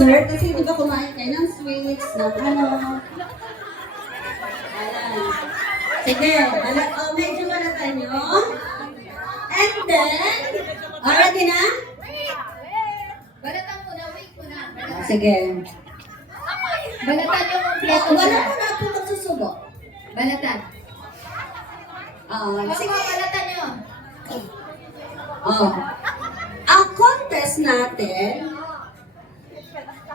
dessert. Kasi di ba kumain kayo ng sweets, ng ano. Ayan. Sige, medyo malatan nyo. And then, ready na? Balatan muna, wait muna. Sige. Balatan yung kompleto. Wala ko na po magsusubo. Balatan. Sige. Balatan nyo. Ang contest natin,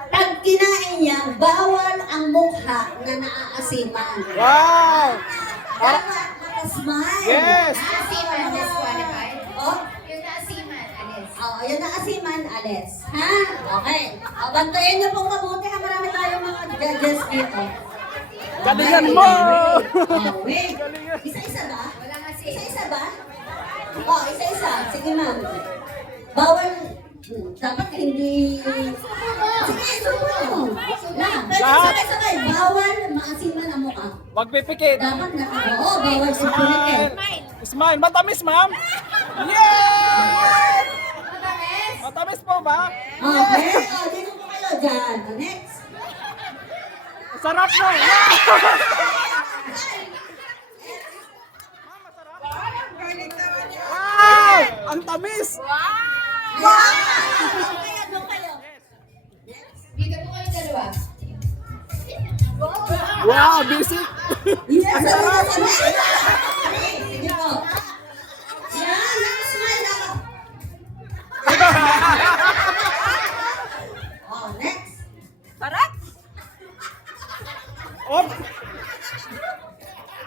pag kinain niya, bawal ang mukha na naaasiman. Wow! Dapat nakasmile. Yes! Naasiman, disqualified. Oh, Yung naasiman, alis. yung naasiman, alis. Ha? Okay. Bantayan niyo pong mabuti. Marami tayong mga judges dito. Galingan mo! Wait. Isa-isa ba? Wala kasi. Isa-isa ba? Isa-isa. Sige, ma'am. Bawal. Dapat hindi... Sige, subukan mo. Sabay-sabay. Bawal maasiman ang mukha. Wag pipikit. Dapat bawal supulitin. Smile. Matamis, ma'am. Yes! Matamis. Matamis po ba? Okay. Dito po kayo dyan. Next. Sarap no? Wow! Ang tamis! Doon kayo. Dito po kayo dalawa. Wow! Busy! Yes, sige po. Yan, nakasmile ako. Next. Op!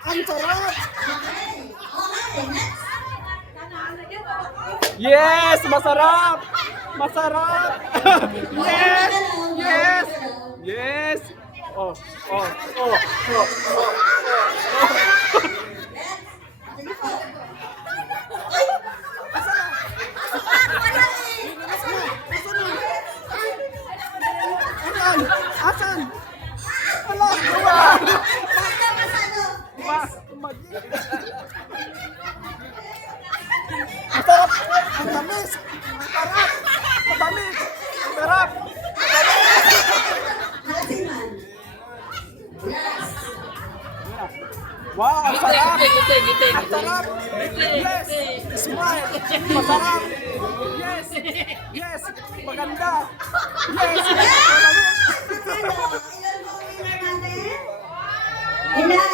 Ang sarap! Okay, next. Yes! Masarap! Masarap! Yes! Yes! Yes! Oh, oh, oh, oh, oh. Sige po. Asan? Asan? Wala! Wala! Masarap! Ang tamis! Masarap! Matamis! Masarap! Hasiman. Yes. Wow! Ang sarap! Ang sarap! Yes! Smile! Masarap! Yes! Yes! Maganda! Yes! Ilan po ang winner natin? Ilan?